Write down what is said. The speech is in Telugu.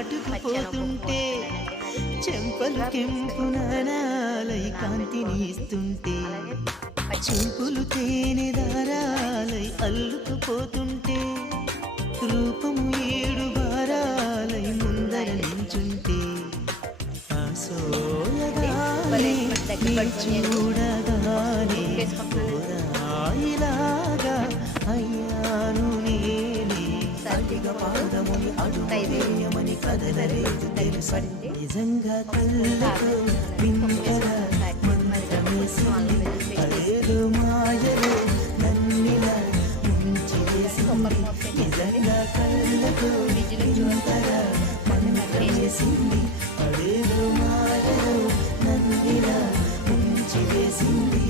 నాటుకుపోతుంటే చెంపలు కెంపున నాలై కాంతిని ఇస్తుంటే చూపులు తేనె దారాలై అల్లుకుపోతుంటే రూపము ఏడు బారాలై ముందర నించుంటే ఆ సోయగానే నీ చూడగానే ఇలాగా అయ్యాను నేనే సరిగా పాదముని అడుగేయమని కదలలేదు తెలుసు నిజంగా కళ్ళతో వింతగా మంత్రమేసింది అదేదో మాయలో నన్నిలా ముంచి వేసింది నిజంగా కళ్ళతో వింతగా మంత్రమేసింది అదేదో మాయలో నన్నిలా ముంచి వేసింది